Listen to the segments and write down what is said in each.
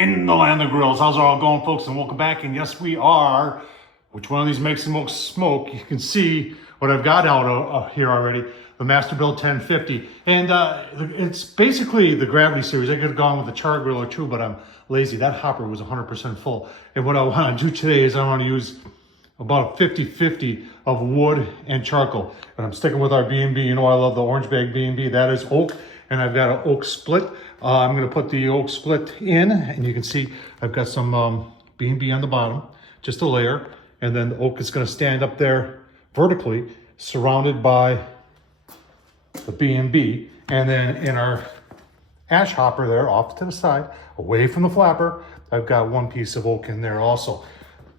in the land of grills. How's it all going, folks? And welcome back. And yes, we are. Which one of these makes the most smoke? You can see what I've got out here already. The Masterbuilt 1050. And it's basically the Gravity series. I could have gone with the char griller too, but I'm lazy. That hopper was 100% full. And what I want to do today is I want to use about 50-50 of wood and charcoal. And I'm sticking with our B&B. You know I love the orange bag B&B. That is oak. And I've got an oak split. I'm going to put the oak split in, and you can see I've got some B&B on the bottom, just a layer, and then the oak is going to stand up there vertically, surrounded by the B&B, and then in our ash hopper there, off to the side, away from the flapper, I've got one piece of oak in there also.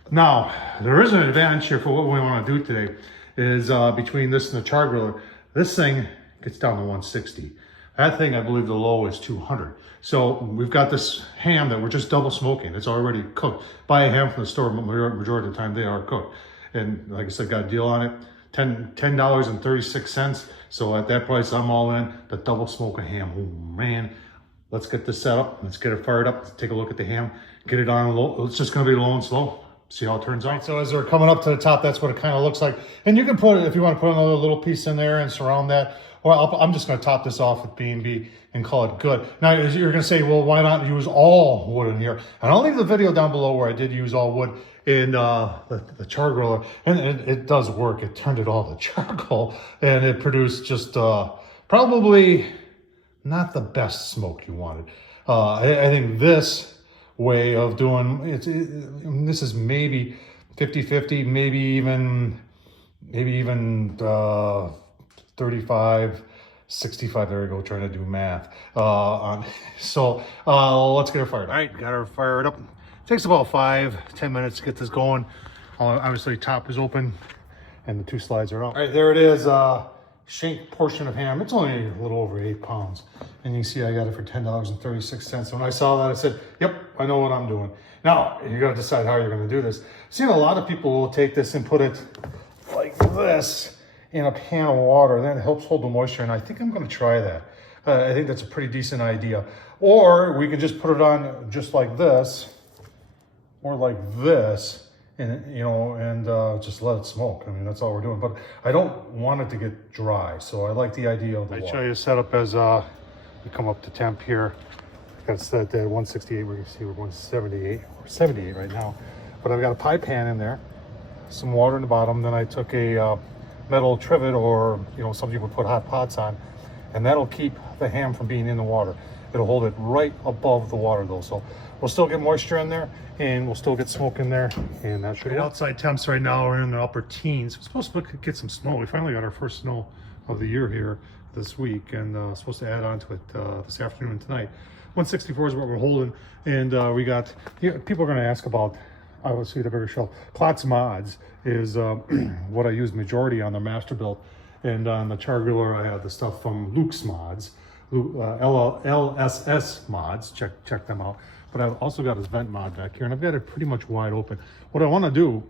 Now, there is an advantage here for what we want to do today, is between this and the char griller, this thing gets down to 160. That thing, I believe the low is 200. So we've got this ham that we're just double smoking. It's already cooked. Buy a ham from the store, but majority of the time they are cooked. And like I said, got a deal on it, $10.36. So at that price, I'm all in. The double smoke a ham. Oh man, let's get this set up. Let's get it fired up. Let's take a look at the ham. Get it on low. It's just gonna be low and slow. See how it turns out. Right, so as they're coming up to the top, that's what it kind of looks like. And you can put it, if you want to put another little piece in there and surround that. Well, I'm just going to top this off with B&B and call it good. Now, you're going to say, well, why not use all wood in here? And I'll leave the video down below where I did use all wood in the char griller. And it does work. It turned it all to charcoal. And it produced just probably not the best smoke you wanted. I think this way of doing it, this is maybe 50-50, maybe even 35, 65, there we go, trying to do math. So let's get her fired up. All right, got her fired up. It takes about 5-10 minutes to get this going. Obviously, top is open and the two slides are out. All right, there it is, shank portion of ham. It's only a little over 8 pounds. And you can see I got it for $10.36. When I saw that, I said, yep, I know what I'm doing. Now, you gotta decide how you're gonna do this. I've seen a lot of people will take this and put it like this in a pan of water. That helps hold the moisture, and I think I'm going to try that. I think that's a pretty decent idea. Or we can just put it on just like this, or like this, and just let it smoke. I mean, that's all we're doing. But I don't want it to get dry, so I like the idea of the water. I show you setup as we come up to temp here. I got it set at 168. We're going to see we're 178 or 78 right now. But I've got a pie pan in there, some water in the bottom. Then I took a metal trivet, or some people put hot pots on, and that'll keep the ham from being in the water. It'll hold it right above the water though, so we'll still get moisture in there and we'll still get smoke in there. And that should outside temps right now are in the upper teens. We're supposed to get some snow. We finally got our first snow of the year here this week, and supposed to add on to it this afternoon and tonight. 164 is what we're holding, and we got, people are going to ask about, I will see the bigger shelf. Klotz Mods is what I use majority on the Masterbuilt, and on the char griller I have the stuff from Luke's Mods, LSS Mods. Check them out. But I've also got his vent mod back here, and I've got it pretty much wide open. What I want to do,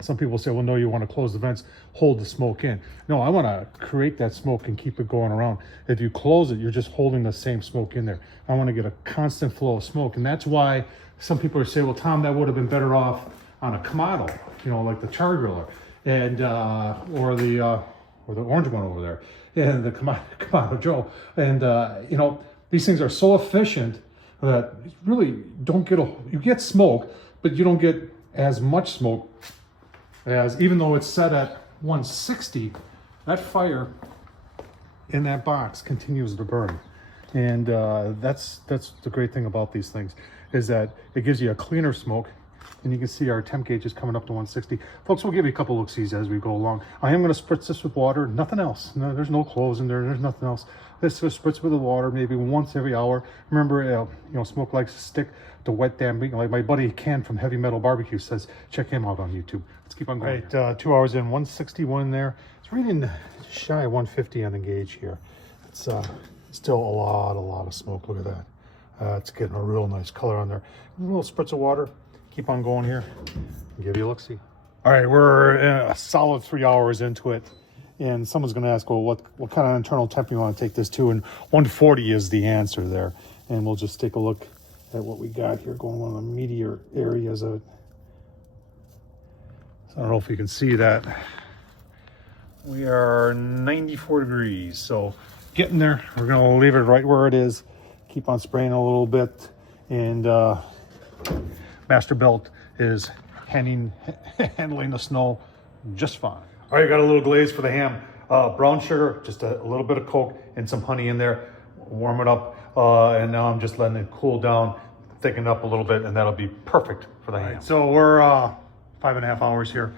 some people say, well, no, you want to close the vents, hold the smoke in. No, I want to create that smoke and keep it going around. If you close it, you're just holding the same smoke in there. I want to get a constant flow of smoke, and that's why some people say, well, Tom, that would have been better off on a Kamado, like the char griller, and or the orange one over there, and the Kamado Joe. And these things are so efficient that you really don't get you get smoke, but you don't get as much smoke as, even though it's set at 160, that fire in that box continues to burn. And that's the great thing about these things, is that it gives you a cleaner smoke. And you can see our temp gauge is coming up to 160. Folks, we'll give you a couple look-sees as we go along. I am going to spritz this with water, nothing else. No, there's no clothes in there, there's nothing else. This just spritz with the water maybe once every hour. Remember, smoke likes to stick to wet damp meat. Like my buddy Ken from Heavy Metal Barbecue says, check him out on YouTube. Let's keep on going. Right, 2 hours in, 161 there. It's reading shy of 150 on the gauge here. It's still a lot of smoke. Look at that. It's getting a real nice color on there. A little spritz of water. Keep on going here. Give you a look-see. All right, we're a solid 3 hours into it. And someone's going to ask, well, what kind of internal temp you want to take this to? And 140 is the answer there. And we'll just take a look at what we got here going on in the meatier areas of it. So I don't know if you can see that. We are 94 degrees, so getting there. We're gonna leave it right where it is. Keep on spraying a little bit, and Masterbuilt is handling the snow just fine. All right, got a little glaze for the ham. Brown sugar, just a little bit of Coke and some honey in there. Warm it up, and now I'm just letting it cool down, thicken it up a little bit, and that'll be perfect for the ham. Right, so we're 5.5 hours here,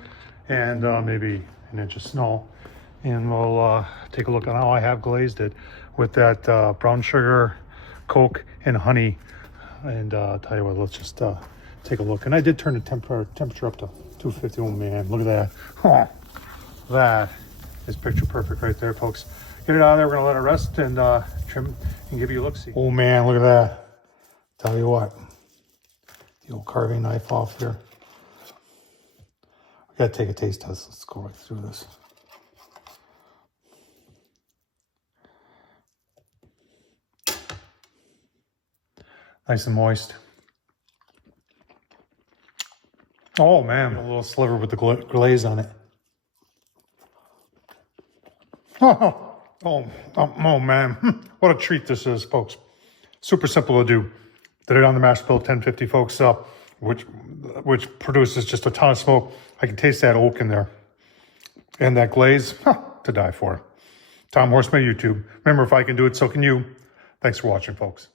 and maybe an inch of snow. And we'll take a look at how I have glazed it with that brown sugar, Coke, and honey. And I'll tell you what, let's just take a look. And I did turn the temperature up to 250. Oh man, look at that. Oh, that is picture perfect right there, folks. Get it out of there. We're gonna let it rest and trim and give you a look-see. Oh man, look at that. Tell you what, the old carving knife off here. I gotta take a taste test. Let's go right through this. Nice and moist. Oh man, a little sliver with the glaze on it. Oh man, what a treat this is, folks. Super simple to do. Did it on the Masterbuilt 1050, folks, which produces just a ton of smoke. I can taste that oak in there. And that glaze, to die for. Tom Horseman YouTube. Remember, if I can do it, so can you. Thanks for watching, folks.